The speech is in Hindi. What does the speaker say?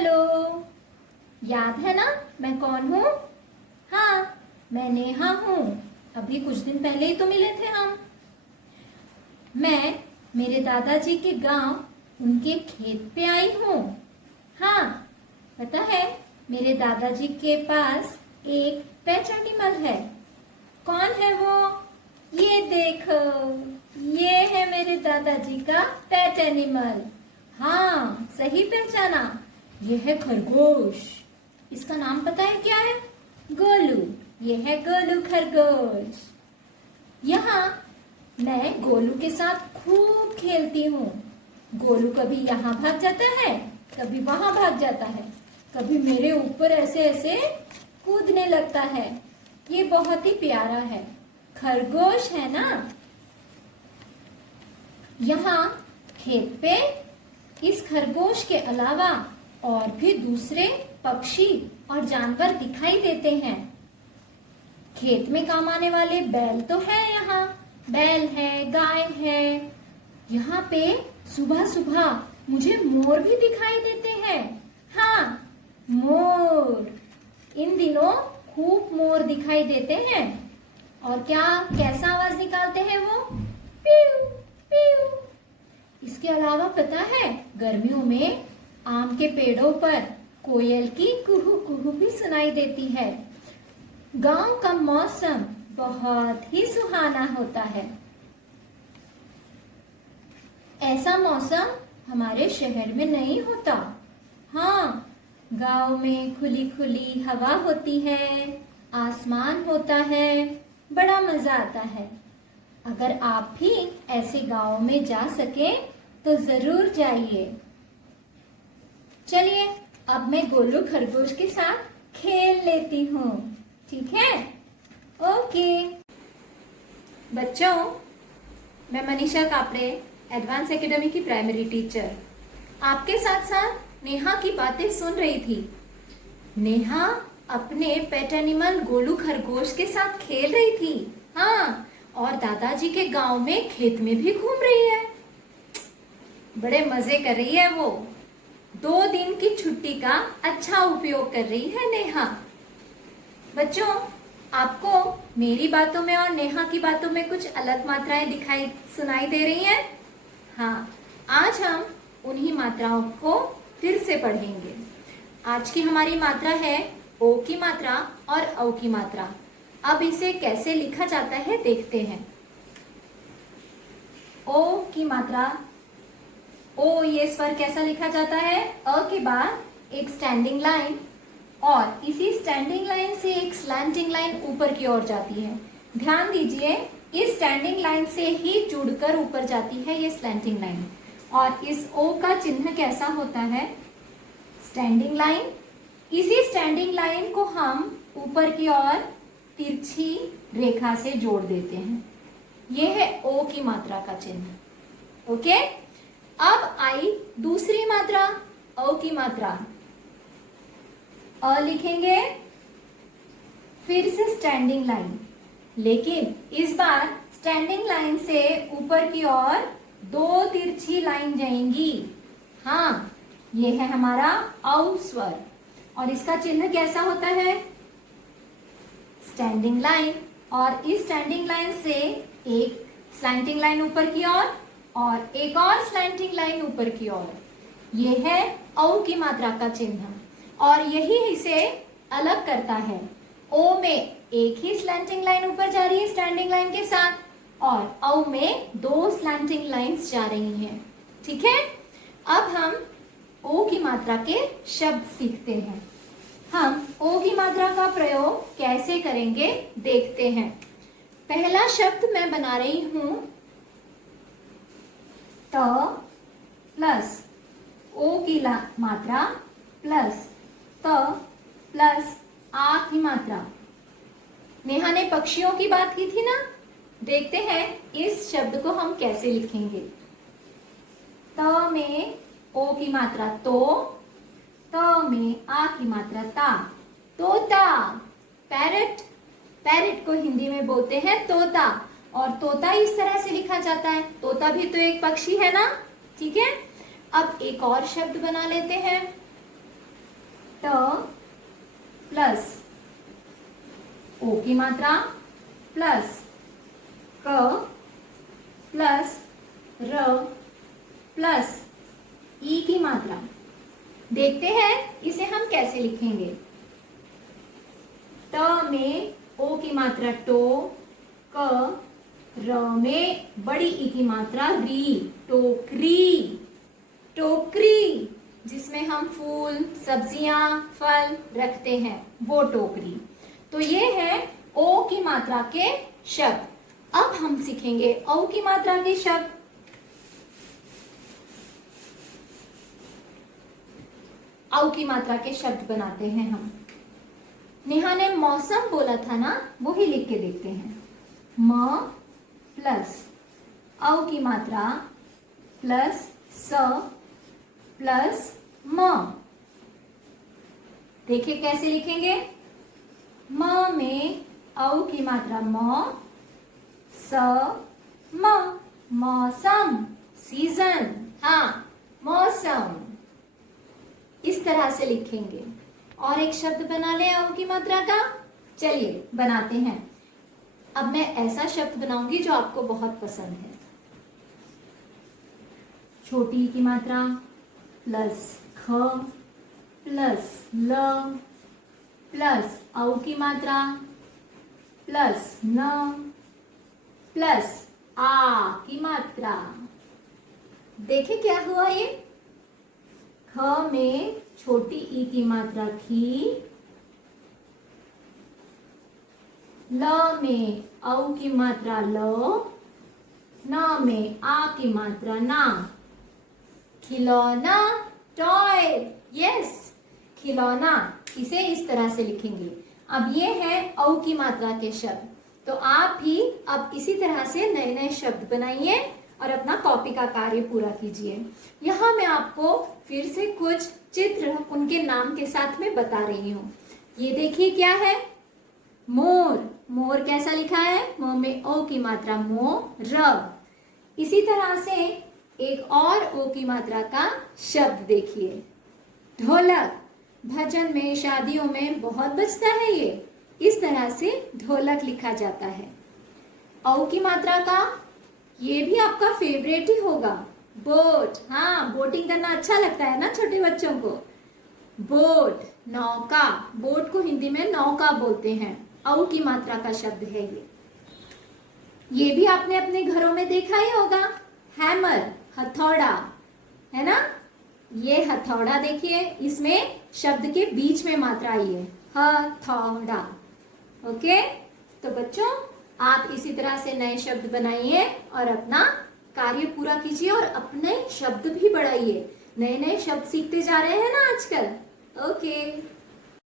हेलो, याद है ना मैं कौन हूँ? हाँ, मैं नेहा हूँ। अभी कुछ दिन पहले ही तो मिले थे हम। मैं मेरे दादाजी के गांव उनके खेत पे आई हूँ। हाँ, पता है मेरे दादाजी के पास एक पेट एनिमल है। कौन है वो? ये देखो, ये है मेरे दादाजी का पेट एनिमल। हाँ, सही पहचाना, ये है खरगोश। इसका नाम पता है क्या है? गोलू। ये है गोलू खरगोश। यहाँ मैं गोलू के साथ खूब खेलती हूँ। गोलू कभी यहाँ भाग जाता है, कभी वहां भाग जाता है, कभी मेरे ऊपर ऐसे ऐसे कूदने लगता है। ये बहुत ही प्यारा है, खरगोश है ना। यहाँ खेत पे इस खरगोश के अलावा और भी दूसरे पक्षी और जानवर दिखाई देते हैं। खेत में काम आने वाले बैल तो है यहाँ, बैल है, गाय है। यहाँ पे सुबह सुबह मुझे मोर भी दिखाई देते हैं। हाँ, मोर। इन दिनों खूब मोर दिखाई देते हैं। और क्या कैसा आवाज निकालते हैं वो? पीऊ पीऊ। इसके अलावा पता है गर्मियों में आम के पेड़ों पर कोयल की कुहू कुहू भी सुनाई देती है। गांव का मौसम बहुत ही सुहाना होता है। ऐसा मौसम हमारे शहर में नहीं होता। हाँ, गांव में खुली खुली हवा होती है, आसमान होता है, बड़ा मजा आता है। अगर आप भी ऐसे गांव में जा सके तो जरूर जाइए। चलिए, अब मैं गोलू खरगोश के साथ खेल लेती हूँ, ठीक है? ओके बच्चों, मैं मनीषा कापड़े, एडवांस एकेडमी की प्राइमरी टीचर, आपके साथ साथ नेहा की बातें सुन रही थी। नेहा अपने पेट एनिमल गोलू खरगोश के साथ खेल रही थी। हाँ, और दादाजी के गांव में खेत में भी घूम रही है। बड़े मजे कर रही है वो। 2 दिन की छुट्टी का अच्छा उपयोग कर रही है नेहा। बच्चों, आपको मेरी बातों में और नेहा की बातों में कुछ अलग मात्राएं सुनाई दे रही हैं? हाँ, आज हम उन्हीं मात्राओं को फिर से पढ़ेंगे। आज की हमारी मात्रा है ओ की मात्रा और औ की मात्रा। अब इसे कैसे लिखा जाता है देखते हैं। ओ की मात्रा, ओ ये स्वर कैसा लिखा जाता है? अ के बाद एक स्टैंडिंग लाइन और इसी स्टैंडिंग लाइन से एक स्लैंटिंग लाइन ऊपर की ओर जाती है। ध्यान दीजिए, इस स्टैंडिंग लाइन से ही जुड़कर ऊपर जाती है ये स्लैंटिंग लाइन। और इस ओ का चिन्ह कैसा होता है? Standing line. इसी स्टैंडिंग लाइन को हम ऊपर की ओर तिरछी रेखा से जोड़ देते हैं। यह है ओ की मात्रा का चिन्ह। ओके, अब आई दूसरी मात्रा, औ की मात्रा। अ लिखेंगे, फिर से स्टैंडिंग लाइन, लेकिन इस बार स्टैंडिंग लाइन से ऊपर की ओर 2 तिरछी लाइन जाएंगी। हाँ, ये है हमारा औ स्वर। और इसका चिन्ह कैसा होता है? Standing line. और इस स्टैंडिंग लाइन से एक स्लैंटिंग लाइन ऊपर की ओर और एक और स्लैंटिंग लाइन ऊपर की ओर। ये है औ की मात्रा का चिन्ह और यही इसे अलग करता है। ओ में एक ही स्लैंटिंग लाइन ऊपर जा रही है स्टैंडिंग लाइन के साथ और औ में 2 स्लैंटिंग लाइंस जा रही हैं। ठीक है, अब हम ओ की मात्रा के शब्द सीखते हैं। हम ओ की मात्रा का प्रयोग कैसे करेंगे देखते हैं। पहला शब्द मैं बना रही हूं त प्लस ओ की मात्रा प्लस त प्लस आ की मात्रा। नेहा ने पक्षियों की बात की थी ना, देखते हैं इस शब्द को हम कैसे लिखेंगे। त में ओ की मात्रा तो, त में आ की मात्रा ता। तोता, पैरट। पैरट को हिंदी में बोलते हैं तोता और तोता इस तरह से लिखा जाता है। तोता भी तो एक पक्षी है ना। ठीक है, अब एक और शब्द बना लेते हैं। ट प्लस ओ की मात्रा प्लस क प्लस र प्लस ई की मात्रा। देखते हैं इसे हम कैसे लिखेंगे। ट में ओ की मात्रा टो, क र में बड़ी ई की मात्रा री, टोकरी। टोकरी जिसमें हम फूल, सब्जियां, फल रखते हैं वो टोकरी। तो ये है ओ की मात्रा के शब्द। अब हम सीखेंगे औ की मात्रा के शब्द। औ की मात्रा के शब्द बनाते हैं हम। नेहा ने मौसम बोला था ना, वो ही लिख के देखते हैं। म प्लस औ की मात्रा प्लस स प्लस म। देखिए कैसे लिखेंगे। म में औ की मात्रा म, स म, मौसम, सीजन। हाँ, मौसम। इस तरह से लिखेंगे। और एक शब्द बना ले औ की मात्रा का। चलिए बनाते हैं। अब मैं ऐसा शब्द बनाऊंगी जो आपको बहुत पसंद है। छोटी की मात्रा प्लस ख प्लस ल प्लस औ की मात्रा प्लस न प्लस आ की मात्रा। देखिए क्या हुआ ये। ख में छोटी ई की मात्रा खी, ल में औ की मात्रा लो, न में आ की मात्रा ना। खिलौना, टॉय। यस, खिलौना। इसे इस तरह से लिखेंगे। अब ये है औ की मात्रा के शब्द। तो आप भी अब इसी तरह से नए नए शब्द बनाइए और अपना कॉपी का कार्य पूरा कीजिए। यहाँ मैं आपको फिर से कुछ चित्र उनके नाम के साथ में बता रही हूँ। ये देखिए क्या है। मोर। मोर कैसा लिखा है। मो में ओ की मात्रा मो, र। इसी तरह से एक और ओ की मात्रा का शब्द देखिए। ढोलक। भजन में, शादियों में बहुत बजता है ये। इस तरह से ढोलक लिखा जाता है। औ की मात्रा का ये भी आपका फेवरेट ही होगा, बोट। हाँ, बोटिंग करना अच्छा लगता है ना छोटे बच्चों को। बोट, नौका। बोट को हिंदी में नौका बोलते हैं। औ की मात्रा का शब्द है ये भी आपने अपने घरों में देखा ही होगा। हैमर, हथौड़ा, है ना। ये हथौड़ा देखिए, इसमें शब्द के बीच में मात्रा आई है, हथौड़ा। ओके, तो बच्चों आप इसी तरह से नए शब्द बनाइए और अपना कार्य पूरा कीजिए और अपने शब्द भी बढ़ाइए। नए नए शब्द सीखते जा रहे हैं ना आजकल। ओके।